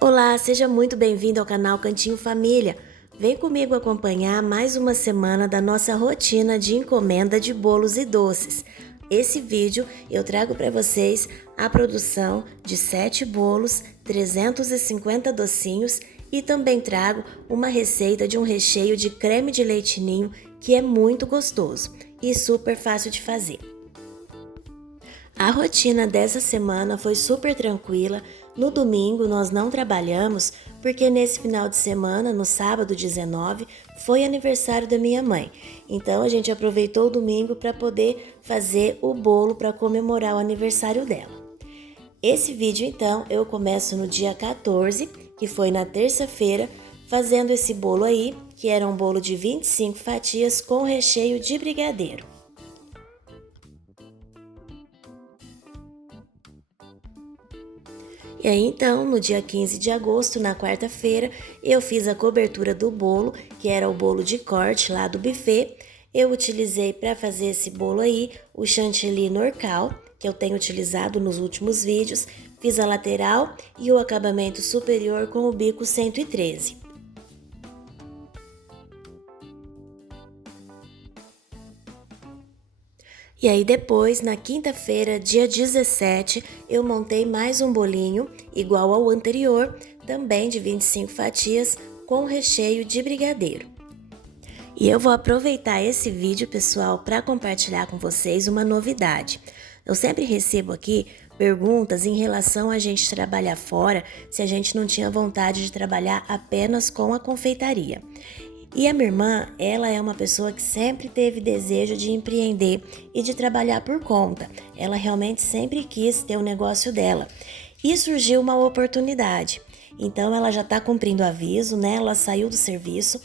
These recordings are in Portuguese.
Olá, seja muito bem-vindo ao canal Cantinho Família. Vem comigo acompanhar mais uma semana da nossa rotina de encomenda de bolos e doces. Esse vídeo eu trago para vocês a produção de 7 bolos, 350 docinhos e também trago uma receita de um recheio de creme de leite ninho que é muito gostoso e super fácil de fazer. A rotina dessa semana foi super tranquila. No domingo nós não trabalhamos porque nesse final de semana, no sábado 19, foi aniversário da minha mãe. Então a gente aproveitou o domingo para poder fazer o bolo para comemorar o aniversário dela. Esse vídeo então eu começo no dia 14, que foi na terça-feira, fazendo esse bolo aí, que era um bolo de 25 fatias com recheio de brigadeiro. E aí então, no dia 15 de agosto, na quarta-feira, eu fiz a cobertura do bolo, que era o bolo de corte lá do buffet. Eu utilizei para fazer esse bolo aí o chantilly Norcal, que eu tenho utilizado nos últimos vídeos. Fiz a lateral e o acabamento superior com o bico 113. E aí depois, na quinta-feira, dia 17, eu montei mais um bolinho, igual ao anterior, também de 25 fatias, com recheio de brigadeiro. E eu vou aproveitar esse vídeo, pessoal, para compartilhar com vocês uma novidade. Eu sempre recebo aqui perguntas em relação a gente trabalhar fora, se a gente não tinha vontade de trabalhar apenas com a confeitaria. E a minha irmã, ela é uma pessoa que sempre teve desejo de empreender e de trabalhar por conta. Ela realmente sempre quis ter o negócio dela. E surgiu uma oportunidade. Então ela já está cumprindo o aviso, né? Ela saiu do serviço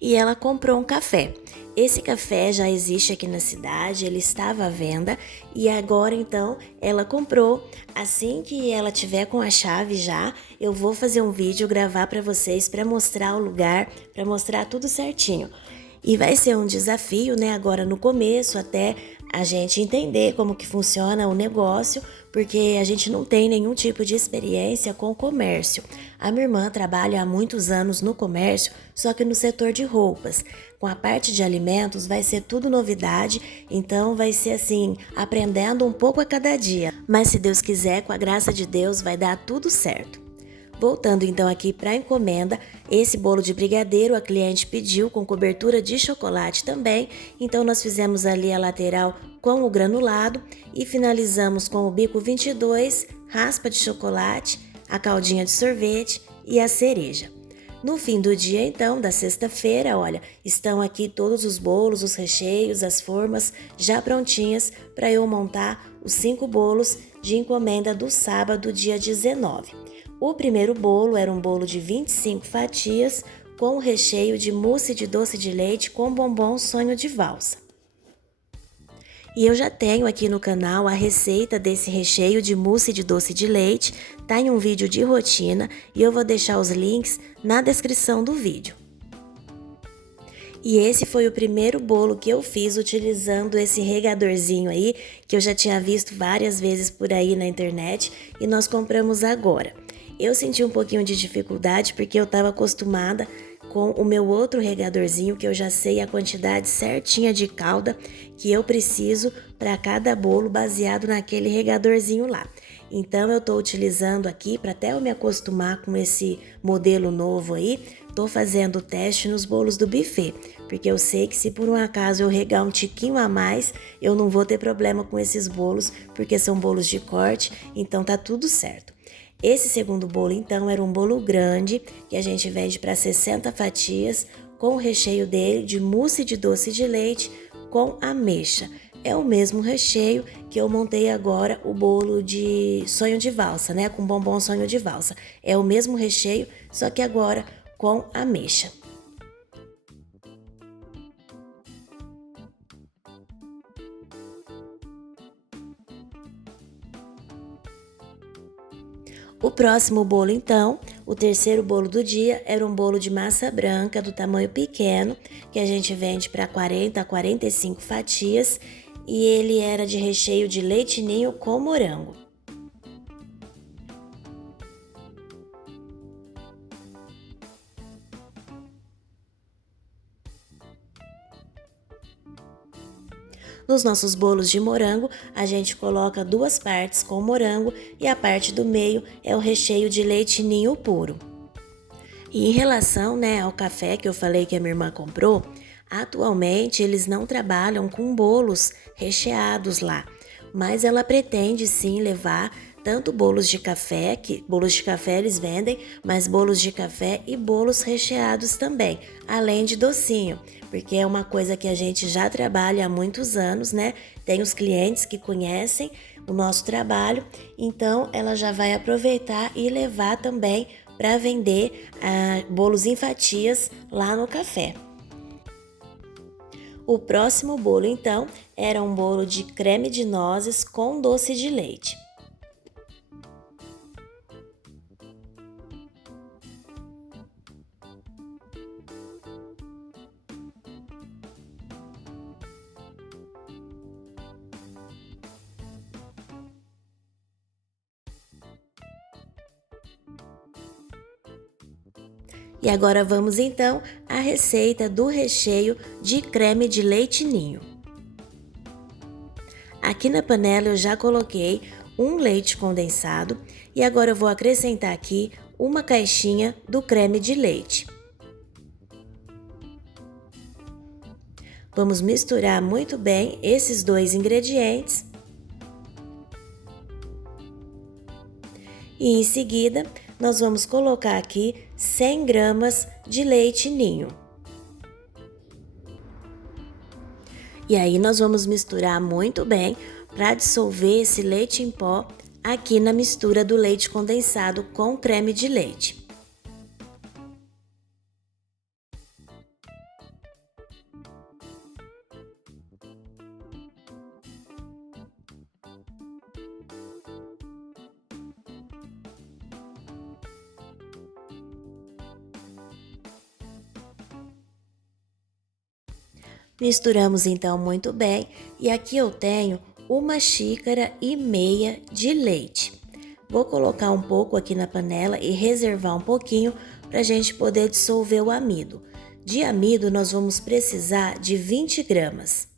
e ela comprou um café. Esse café já existe aqui na cidade, ele estava à venda e agora então ela comprou. Assim que ela tiver com a chave já, eu vou fazer um vídeo, gravar para vocês para mostrar o lugar, para mostrar tudo certinho. E vai ser um desafio, né, agora no começo, até a gente entender como que funciona o negócio, porque a gente não tem nenhum tipo de experiência com o comércio. A minha irmã trabalha há muitos anos no comércio, só que no setor de roupas. Com a parte de alimentos vai ser tudo novidade, então vai ser assim, aprendendo um pouco a cada dia. Mas se Deus quiser, com a graça de Deus, vai dar tudo certo. Voltando então aqui para a encomenda, esse bolo de brigadeiro a cliente pediu com cobertura de chocolate também, então nós fizemos ali a lateral com o granulado e finalizamos com o bico 22, raspa de chocolate, a caldinha de sorvete e a cereja. No fim do dia então, da sexta-feira, olha, estão aqui todos os bolos, os recheios, as formas já prontinhas para eu montar os 5 bolos de encomenda do sábado, dia 19. O primeiro bolo era um bolo de 25 fatias com recheio de mousse de doce de leite com bombom sonho de valsa. E eu já tenho aqui no canal a receita desse recheio de mousse de doce de leite, tá em um vídeo de rotina e eu vou deixar os links na descrição do vídeo. E esse foi o primeiro bolo que eu fiz utilizando esse regadorzinho aí, que eu já tinha visto várias vezes por aí na internet e nós compramos agora. Eu senti um pouquinho de dificuldade porque eu estava acostumada com o meu outro regadorzinho, que eu já sei a quantidade certinha de calda que eu preciso para cada bolo baseado naquele regadorzinho lá. Então eu estou utilizando aqui para até eu me acostumar com esse modelo novo aí, estou fazendo o teste nos bolos do buffet, porque eu sei que se por um acaso eu regar um tiquinho a mais, eu não vou ter problema com esses bolos, porque são bolos de corte, então tá tudo certo. Esse segundo bolo, então, era um bolo grande, que a gente vende para 60 fatias, com o recheio dele de mousse de doce de leite com ameixa. É o mesmo recheio que eu montei agora o bolo de sonho de valsa, né? Com bombom sonho de valsa. É o mesmo recheio, só que agora com ameixa. O próximo bolo, então, o terceiro bolo do dia, era um bolo de massa branca do tamanho pequeno, que a gente vende para 40 a 45 fatias, e ele era de recheio de leite ninho com morango. Nos nossos bolos de morango, a gente coloca 2 partes com morango e a parte do meio é o recheio de leite ninho puro. E em relação, ao café que eu falei que a minha irmã comprou, atualmente eles não trabalham com bolos recheados lá, mas ela pretende sim levar tanto bolos de café, que bolos de café eles vendem, mas bolos de café e bolos recheados também, além de docinho, porque é uma coisa que a gente já trabalha há muitos anos, né? Tem os clientes que conhecem o nosso trabalho, então ela já vai aproveitar e levar também para vender bolos em fatias lá no café. O próximo bolo, então, era um bolo de creme de nozes com doce de leite. E agora vamos então à receita do recheio de creme de leite ninho. Aqui na panela eu já coloquei um leite condensado e agora eu vou acrescentar aqui uma caixinha do creme de leite. Vamos misturar muito bem esses dois ingredientes. E em seguida, nós vamos colocar aqui 100 gramas de leite ninho. E aí nós vamos misturar muito bem para dissolver esse leite em pó aqui na mistura do leite condensado com creme de leite. Misturamos então muito bem e aqui eu tenho 1,5 xícaras de leite. Vou colocar um pouco aqui na panela e reservar um pouquinho para a gente poder dissolver o amido. De amido nós vamos precisar de 20 gramas.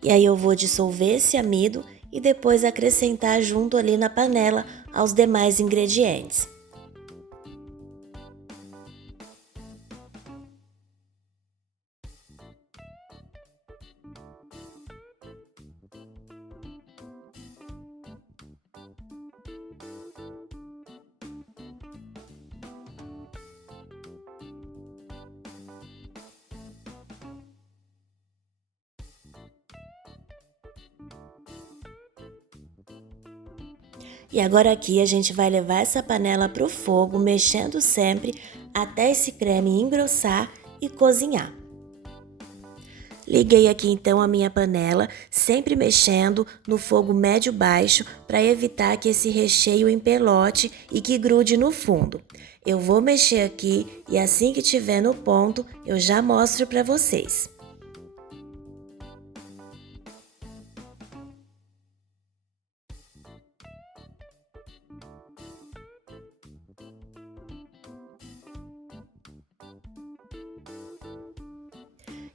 E aí eu vou dissolver esse amido e depois acrescentar junto ali na panela aos demais ingredientes. E agora aqui a gente vai levar essa panela para o fogo, mexendo sempre até esse creme engrossar e cozinhar. Liguei aqui então a minha panela, sempre mexendo no fogo médio-baixo para evitar que esse recheio empelote e que grude no fundo. Eu vou mexer aqui e assim que tiver no ponto, eu já mostro para vocês.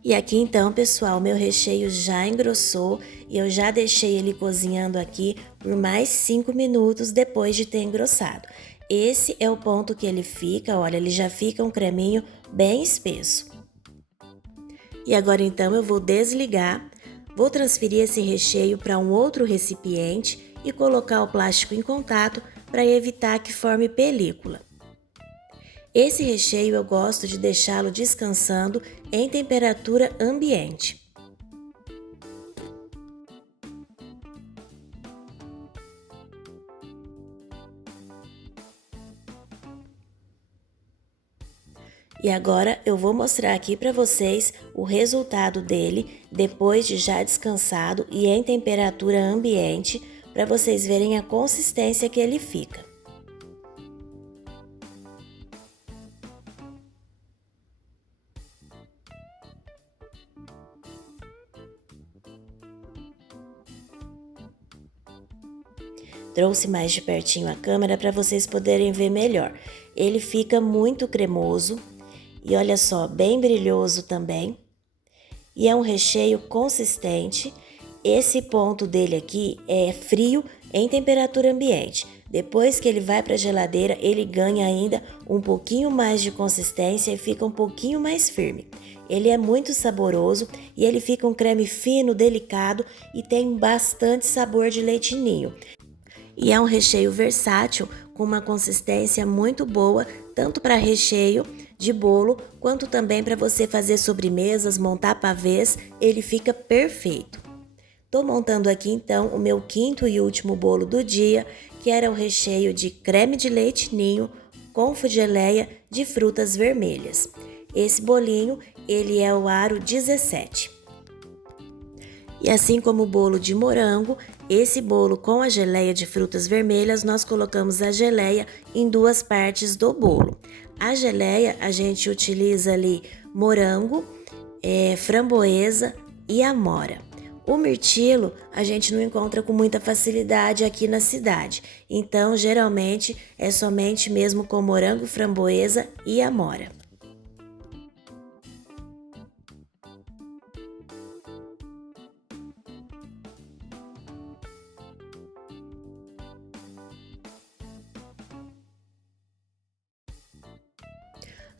E aqui então, pessoal, meu recheio já engrossou e eu já deixei ele cozinhando aqui por mais 5 minutos depois de ter engrossado. Esse é o ponto que ele fica, olha, ele já fica um creminho bem espesso. E agora então eu vou desligar, vou transferir esse recheio para um outro recipiente e colocar o plástico em contato para evitar que forme película. Esse recheio eu gosto de deixá-lo descansando em temperatura ambiente. E agora eu vou mostrar aqui para vocês o resultado dele depois de já descansado e em temperatura ambiente, para vocês verem a consistência que ele fica. Trouxe mais de pertinho a câmera para vocês poderem ver melhor. Ele fica muito cremoso e olha só, bem brilhoso também. E é um recheio consistente. Esse ponto dele aqui é frio em temperatura ambiente. Depois que ele vai para a geladeira, ele ganha ainda um pouquinho mais de consistência e fica um pouquinho mais firme. Ele é muito saboroso e ele fica um creme fino, delicado e tem bastante sabor de leite ninho. E é um recheio versátil, com uma consistência muito boa, tanto para recheio de bolo, quanto também para você fazer sobremesas, montar pavês, ele fica perfeito. Tô montando aqui então o meu quinto e último bolo do dia, que era o recheio de creme de leite ninho com geleia de frutas vermelhas. Esse bolinho, ele é o aro 17. E assim como o bolo de morango, esse bolo com a geleia de frutas vermelhas, nós colocamos a geleia em duas partes do bolo. A geleia, a gente utiliza ali morango, framboesa e amora. O mirtilo, a gente não encontra com muita facilidade aqui na cidade. Então, geralmente, é somente mesmo com morango, framboesa e amora.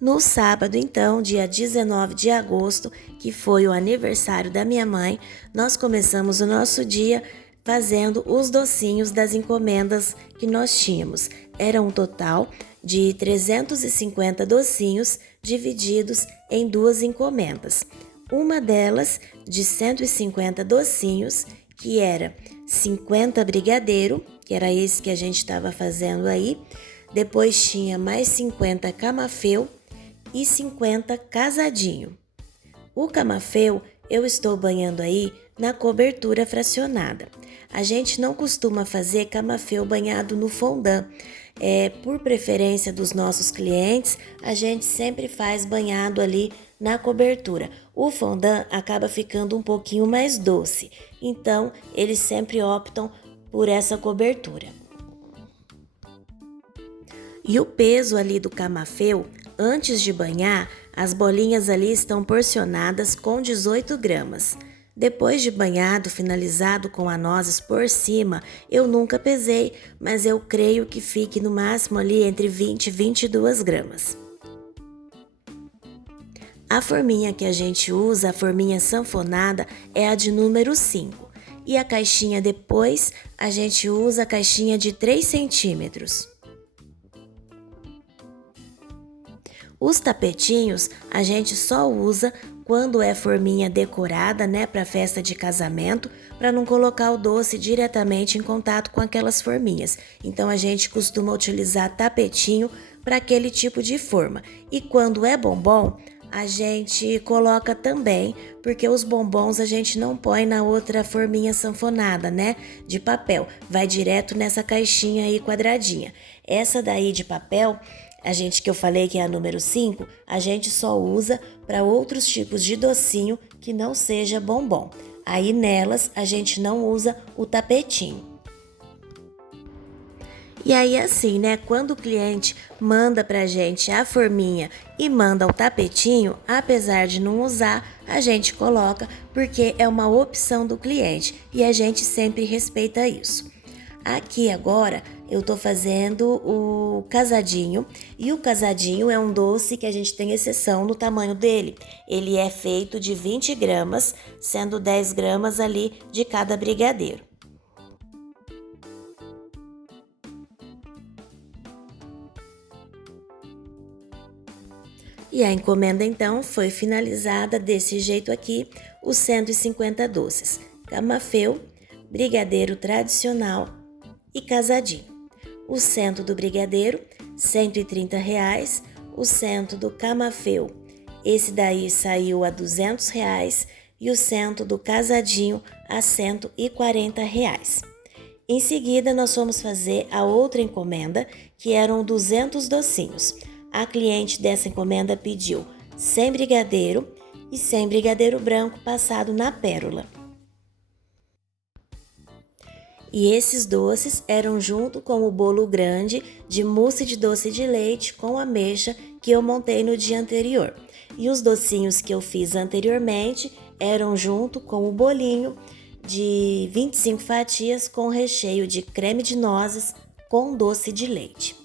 No sábado, então, dia 19 de agosto, que foi o aniversário da minha mãe, nós começamos o nosso dia fazendo os docinhos das encomendas que nós tínhamos. Era um total de 350 docinhos divididos em duas encomendas. Uma delas de 150 docinhos, que era 50 brigadeiro, que era esse que a gente estava fazendo aí. Depois tinha mais 50 camafeu e 50 casadinho. O camafeu eu estou banhando aí na cobertura fracionada. A gente não costuma fazer camafeu banhado no fondant. Por preferência dos nossos clientes, a gente sempre faz banhado ali na cobertura. O fondant acaba ficando um pouquinho mais doce, então eles sempre optam por essa cobertura. E o peso ali do camafeu, antes de banhar, as bolinhas ali estão porcionadas com 18 gramas. Depois de banhado, finalizado com a nozes por cima, eu nunca pesei, mas eu creio que fique no máximo ali entre 20 e 22 gramas. A forminha que a gente usa, a forminha sanfonada, é a de número 5. E a caixinha depois, a gente usa a caixinha de 3 centímetros. Os tapetinhos a gente só usa quando é forminha decorada, né, para festa de casamento, para não colocar o doce diretamente em contato com aquelas forminhas. Então a gente costuma utilizar tapetinho para aquele tipo de forma. E quando é bombom, a gente coloca também, porque os bombons a gente não põe na outra forminha sanfonada, né, de papel. Vai direto nessa caixinha aí quadradinha. Essa daí de papel, que eu falei que é a número 5, a gente só usa para outros tipos de docinho que não seja bombom. Aí nelas a gente não usa o tapetinho. E aí assim, né, quando o cliente manda pra gente a forminha e manda o tapetinho, apesar de não usar, a gente coloca porque é uma opção do cliente e a gente sempre respeita isso. Aqui agora eu tô fazendo o casadinho e o casadinho é um doce que a gente tem exceção no tamanho dele. Ele é feito de 20 gramas, sendo 10 gramas ali de cada brigadeiro. E a encomenda então foi finalizada desse jeito aqui, os 150 doces, camafeu, brigadeiro tradicional e casadinho. O cento do brigadeiro, R$ 130, o cento do camafeu, esse daí saiu a R$ 200 e o cento do casadinho a R$ 140. Em seguida, nós fomos fazer a outra encomenda, que eram 200 docinhos. A cliente dessa encomenda pediu 100 brigadeiro e 100 brigadeiro branco passado na pérola. E esses doces eram junto com o bolo grande de mousse de doce de leite com ameixa que eu montei no dia anterior. E os docinhos que eu fiz anteriormente eram junto com o bolinho de 25 fatias com recheio de creme de nozes com doce de leite.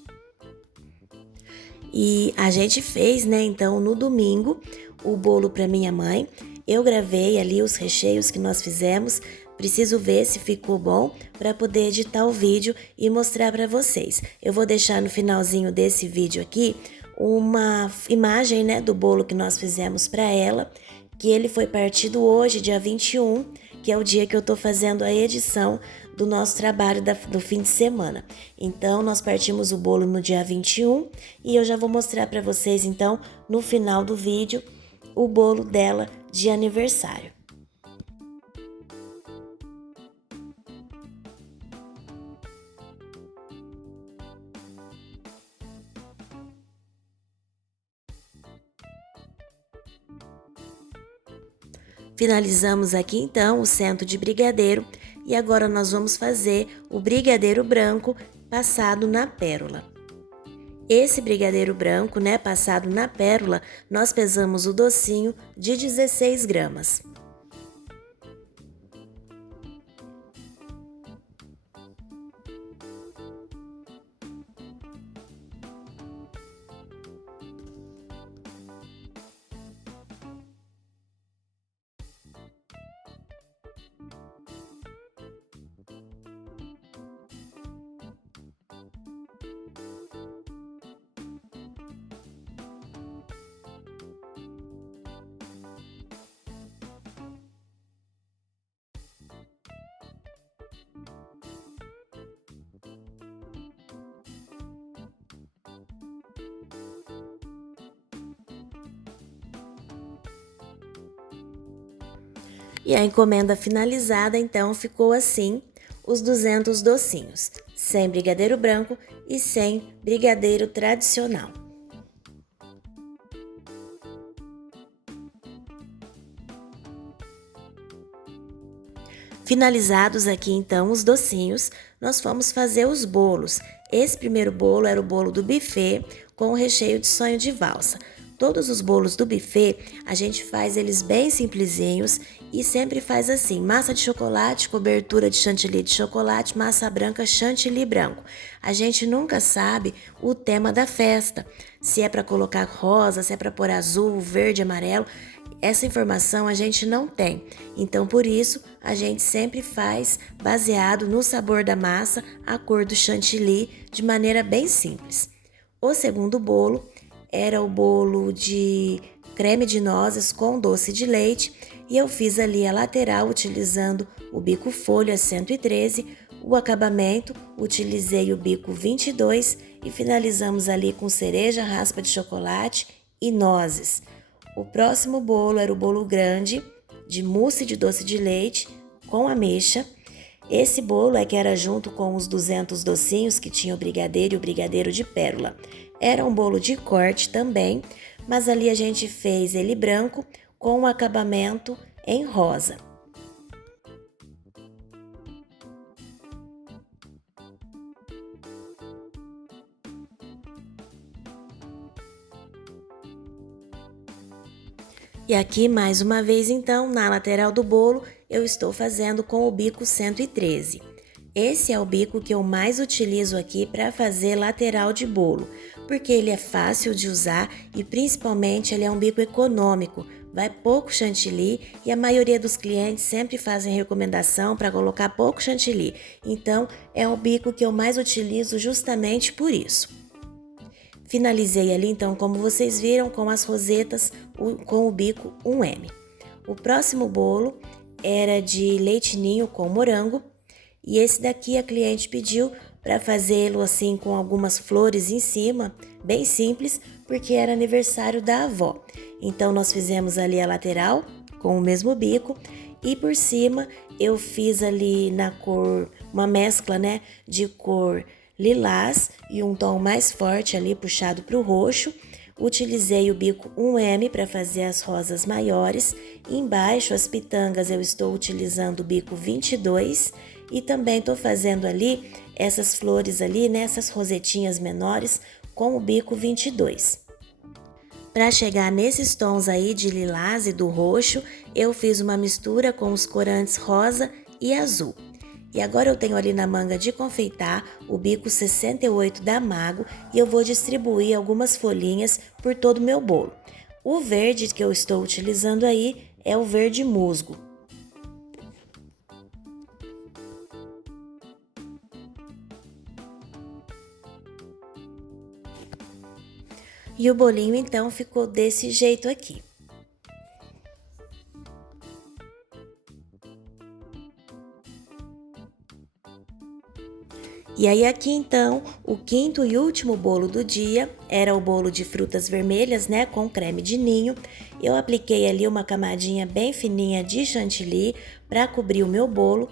E a gente fez, então no domingo o bolo para minha mãe. Eu gravei ali os recheios que nós fizemos. Preciso ver se ficou bom para poder editar o vídeo e mostrar para vocês. Eu vou deixar no finalzinho desse vídeo aqui uma imagem, do bolo que nós fizemos para ela, que ele foi partido hoje, dia 21, que é o dia que eu tô fazendo a edição do nosso trabalho do fim de semana. Então, nós partimos o bolo no dia 21 e eu já vou mostrar para vocês, então, no final do vídeo, o bolo dela de aniversário. Finalizamos aqui então o cento de brigadeiro e agora nós vamos fazer o brigadeiro branco passado na pérola. Esse brigadeiro branco, passado na pérola, nós pesamos o docinho de 16 gramas. E a encomenda finalizada, então, ficou assim, os 200 docinhos, 100 brigadeiro branco e 100 brigadeiro tradicional. Finalizados aqui, então, os docinhos, nós fomos fazer os bolos. Esse primeiro bolo era o bolo do buffet com o recheio de sonho de valsa. Todos os bolos do buffet, a gente faz eles bem simplesinhos e sempre faz assim, massa de chocolate, cobertura de chantilly de chocolate, massa branca, chantilly branco. A gente nunca sabe o tema da festa, se é para colocar rosa, se é para pôr azul, verde, amarelo. Essa informação a gente não tem, então por isso a gente sempre faz baseado no sabor da massa, a cor do chantilly, de maneira bem simples. O segundo bolo era o bolo de creme de nozes com doce de leite e eu fiz ali a lateral utilizando o bico folha 113, o acabamento utilizei o bico 22 e finalizamos ali com cereja, raspa de chocolate e nozes. O próximo bolo era o bolo grande de mousse de doce de leite com ameixa. Esse bolo que era junto com os 200 docinhos que tinha o brigadeiro e o brigadeiro de pérola. Era um bolo de corte também, mas ali a gente fez ele branco com o acabamento em rosa. E aqui, mais uma vez, então, na lateral do bolo, eu estou fazendo com o bico 113. Esse é o bico que eu mais utilizo aqui para fazer lateral de bolo, porque ele é fácil de usar e principalmente ele é um bico econômico, vai pouco chantilly e a maioria dos clientes sempre fazem recomendação para colocar pouco chantilly, então é o bico que eu mais utilizo justamente por isso. Finalizei ali então, como vocês viram, com as rosetas com o bico 1M. O próximo bolo era de leite ninho com morango e esse daqui a cliente pediu para fazê-lo assim com algumas flores em cima, bem simples, porque era aniversário da avó. Então nós fizemos ali a lateral com o mesmo bico e por cima eu fiz ali na cor, uma mescla, né, de cor lilás e um tom mais forte ali puxado para o roxo. Utilizei o bico 1M para fazer as rosas maiores. Embaixo, as pitangas, eu estou utilizando o bico 22 e também estou fazendo ali essas flores ali, né, essas rosetinhas menores com o bico 22. Para chegar nesses tons aí de lilás e do roxo, eu fiz uma mistura com os corantes rosa e azul. E agora eu tenho ali na manga de confeitar o bico 68 da Mago e eu vou distribuir algumas folhinhas por todo o meu bolo. O verde que eu estou utilizando aí é o verde musgo. E o bolinho então ficou desse jeito aqui. E aí aqui então, o quinto e último bolo do dia era o bolo de frutas vermelhas, né, com creme de ninho. Eu apliquei ali uma camadinha bem fininha de chantilly para cobrir o meu bolo.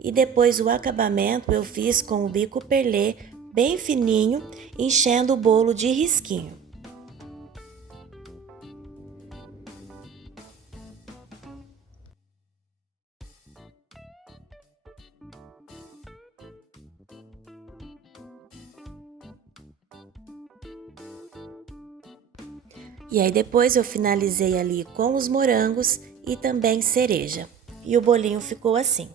E depois o acabamento eu fiz com o bico perlé bem fininho, enchendo o bolo de risquinho. E aí depois eu finalizei ali com os morangos e também cereja. E o bolinho ficou assim.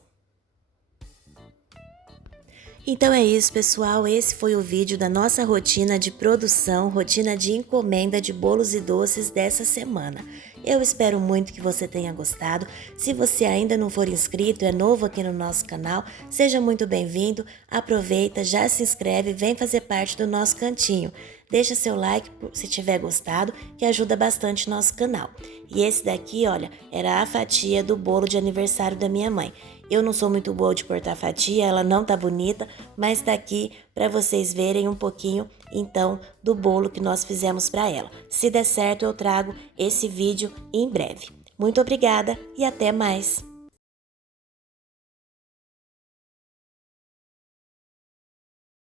Então é isso, pessoal. Esse foi o vídeo da nossa rotina de produção, rotina de encomenda de bolos e doces dessa semana. Eu espero muito que você tenha gostado. Se você ainda não for inscrito, é novo aqui no nosso canal, seja muito bem-vindo. Aproveita, já se inscreve, vem fazer parte do nosso cantinho. Deixa seu like se tiver gostado, que ajuda bastante nosso canal. E esse daqui, olha, era a fatia do bolo de aniversário da minha mãe. Eu não sou muito boa de cortar fatia, ela não tá bonita, mas tá aqui para vocês verem um pouquinho, então, do bolo que nós fizemos para ela. Se der certo, eu trago esse vídeo em breve. Muito obrigada e até mais!